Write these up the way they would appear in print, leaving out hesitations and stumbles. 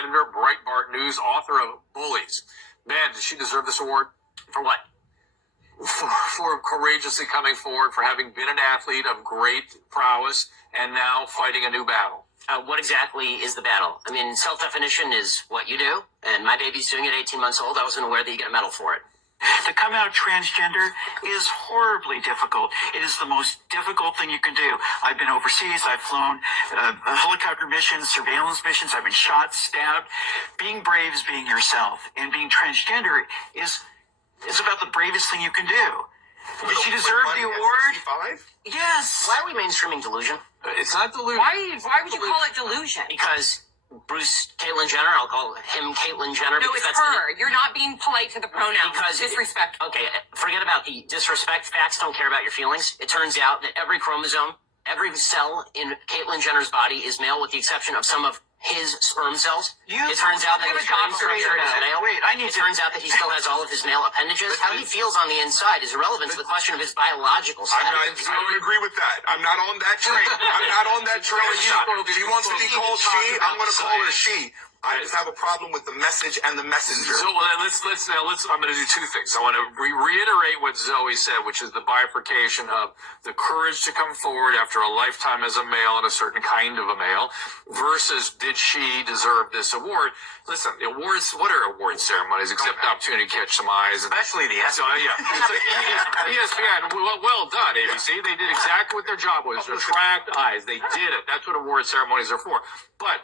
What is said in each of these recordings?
editor, Breitbart News, author of Bullies. Man, does she deserve this award? For what? For courageously coming forward, for having been an athlete of great prowess, and now fighting a new battle. What exactly is the battle? I mean, self-definition is what you do, and my baby's doing it 18 months old. I wasn't aware that you get a medal for it. To come out transgender is horribly difficult. It is the most difficult thing you can do. I've been overseas. I've flown helicopter missions, surveillance missions. I've been shot, stabbed. Being brave is being yourself, and being transgender is about the bravest thing you can do. Did she deserve the award? Yes. Why are we mainstreaming delusion? It's not delusion. Why would you call it delusion? Because Caitlyn Jenner, I'll call him Caitlyn Jenner. No, it's her. You're not being polite to the pronouns. Because disrespectful. Okay, forget about the disrespect. Facts don't care about your feelings. It turns out that every chromosome, every cell in Caitlyn Jenner's body is male, with the exception of some of his sperm cells. It turns out that his sperm structure is male. It turns out that he still has all of his male appendages. How he feels on the inside is irrelevant to the question of his biological status. I don't agree with that. I'm not on that train. I'm not on that train. She wants to be called she. I'm going to call her she. I just have a problem with the message and the messenger. So let's I'm going to do two things. I want to reiterate what Zoe said, which is the bifurcation of the courage to come forward after a lifetime as a male and a certain kind of a male, versus did she deserve this award? Listen, awards. What are award ceremonies except the opportunity to catch some eyes? Especially the So yeah, ESPN. Well done, ABC. They did exactly what their job was: attract eyes. They did it. That's what award ceremonies are for. But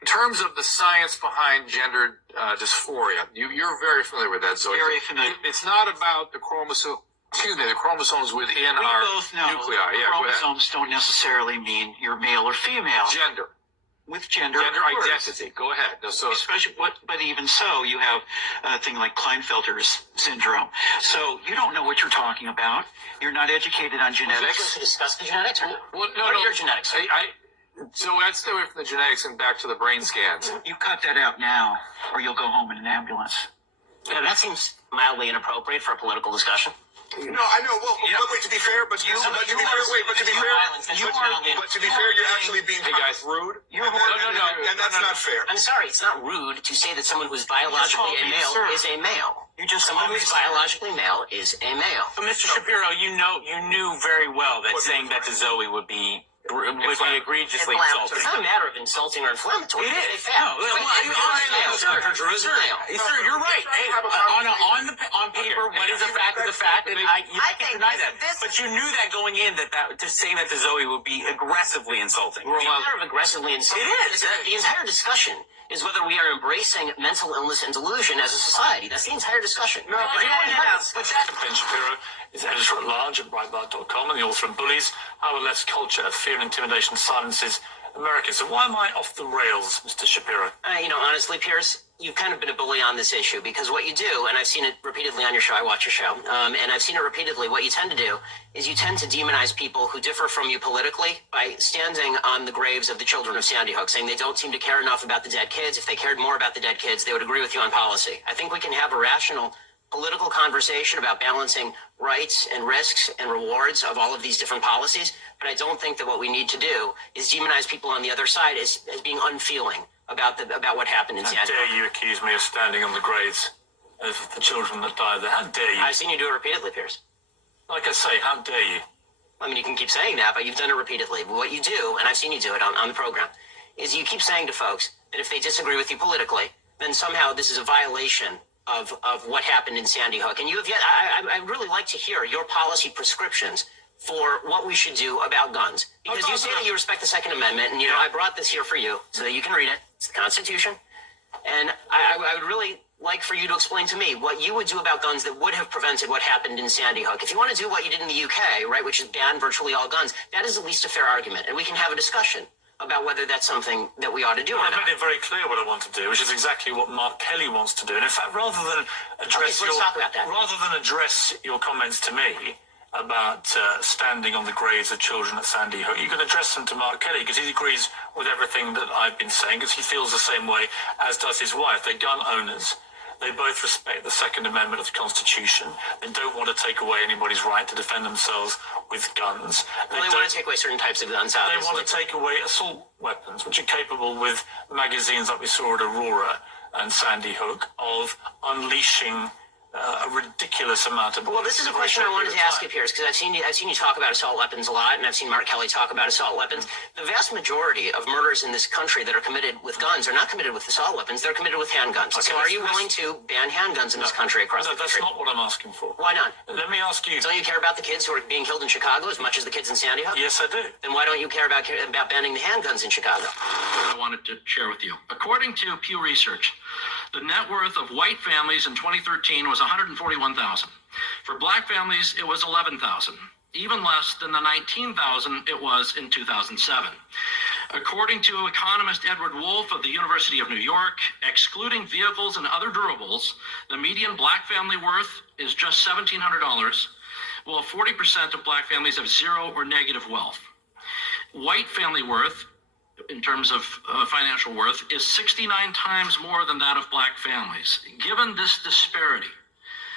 in terms of the science behind gender dysphoria, you're very familiar with that, Zoe. Very familiar. It's not about the chromosome. The chromosomes within our both know nuclei. Yeah, chromosomes don't necessarily mean you're male or female. Gender. With gender identity. Go ahead. So, especially, but even so, you have a thing like Klinefelter's syndrome. So you don't know what you're talking about. You're not educated on genetics. Are you supposed to discuss the genetics? What are your genetics? So let's stay away from the genetics and back to the brain scans. You cut that out now, or you'll go home in an ambulance. Yeah, that seems mildly inappropriate for a political discussion. No, I know. Well, wait. To be fair, but to be fair, you're actually being rude. And that's not fair. I'm sorry, it's not rude to say that someone who's biologically a male is a male. Someone who's biologically male is a male. But Mr. Shapiro, you knew very well that saying that to Zoe would be egregiously insulting. It's not a matter of insulting or inflammatory. It is. Sir, you're right. On paper, what is a fact is a fact, and I can't deny that. But you knew that going in, that just saying that to Zoe would be aggressively insulting. It's a matter of aggressively insulting. It is. The entire discussion is whether we are embracing mental illness and delusion as a society. That's the entire discussion. Ben Shapiro is editor-at-large at Breitbart.com and the author of Bullies, How a Less Culture of Fear and Intimidation Silences America. So why am I off the rails, Mr. Shapiro? Honestly, Pierce, you've kind of been a bully on this issue, because what you do, and I've seen it repeatedly on your show, I watch your show, and I've seen it repeatedly, what you tend to do is you tend to demonize people who differ from you politically by standing on the graves of the children of Sandy Hook, saying they don't seem to care enough about the dead kids. If they cared more about the dead kids, they would agree with you on policy. I think we can have a rational political conversation about balancing rights and risks and rewards of all of these different policies, but I don't think that what we need to do is demonize people on the other side as being unfeeling about what happened in Sandy Hook. How dare you accuse me of standing on the graves of the children that died there? How dare you? I've seen you do it repeatedly, Pierce. Like I say, how dare you? I mean, you can keep saying that, but you've done it repeatedly. What you do, and I've seen you do it on the program, is you keep saying to folks that if they disagree with you politically, then somehow this is a violation of what happened in Sandy Hook. And you have yet, I'd really like to hear your policy prescriptions for what we should do about guns. Because you say that you respect the Second Amendment, and I brought this here for you so that you can read it. It's the Constitution. And I would really like for you to explain to me what you would do about guns that would have prevented what happened in Sandy Hook. If you want to do what you did in the UK, right, which is ban virtually all guns, that is at least a fair argument. And we can have a discussion about whether that's something that we ought to do or not. I've made it very clear what I want to do, which is exactly what Mark Kelly wants to do. And in fact, rather than address your comments to me about standing on the graves of children at Sandy Hook, you can address them to Mark Kelly, because he agrees with everything that I've been saying, because he feels the same way, as does his wife. They're gun owners. They both respect the Second Amendment of the Constitution. They don't want to take away anybody's right to defend themselves with guns. Well, they want to take away certain types of guns, obviously. They want to take away assault weapons, which are capable with magazines like we saw at Aurora and Sandy Hook of unleashing a ridiculous amount of. Well, this is a question I wanted to ask you, Pierce, because I've seen you talk about assault weapons a lot, and I've seen Mark Kelly talk about assault weapons. The vast majority of murders in this country that are committed with guns are not committed with assault weapons; they're committed with handguns. Okay, so, are you willing to ban handguns in this country across the country? No, that's not what I'm asking for. Why not? Let me ask you. Don't you care about the kids who are being killed in Chicago as much as the kids in Sandy Hook? Yes, I do. Then why don't you care about banning the handguns in Chicago? I wanted to share with you. According to Pew Research, the net worth of white families in 2013 was $141,000. For black families, it was $11,000, even less than the $19,000 it was in 2007. According to economist Edward Wolf of the University of New York, excluding vehicles and other durables, the median black family worth is just $1,700, while 40% of black families have zero or negative wealth. White family worth, in terms of financial worth, is 69 times more than that of black families. Given this disparity,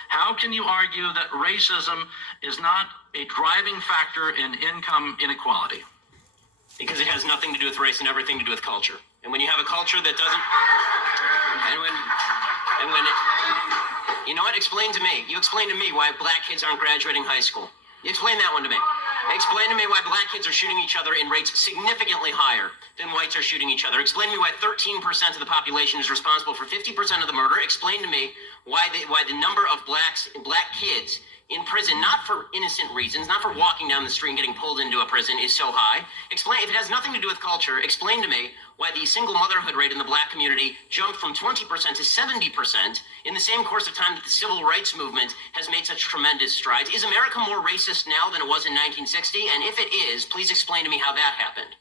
how can you argue that racism is not a driving factor in income inequality? Because it has nothing to do with race and everything to do with culture. And when you have a culture that doesn't, you know what? Explain to me. You explain to me why black kids aren't graduating high school. You explain that one to me. Explain to me why black kids are shooting each other in rates significantly higher than whites are shooting each other. Explain to me why 13% of the population is responsible for 50% of the murder. Explain to me why the number of black kids in prison, not for innocent reasons, not for walking down the street and getting pulled into a prison, is so high. Explain, if it has nothing to do with culture, explain to me why the single motherhood rate in the black community jumped from 20% to 70% in the same course of time that the civil rights movement has made such tremendous strides. Is America more racist now than it was in 1960? And if it is, please explain to me how that happened.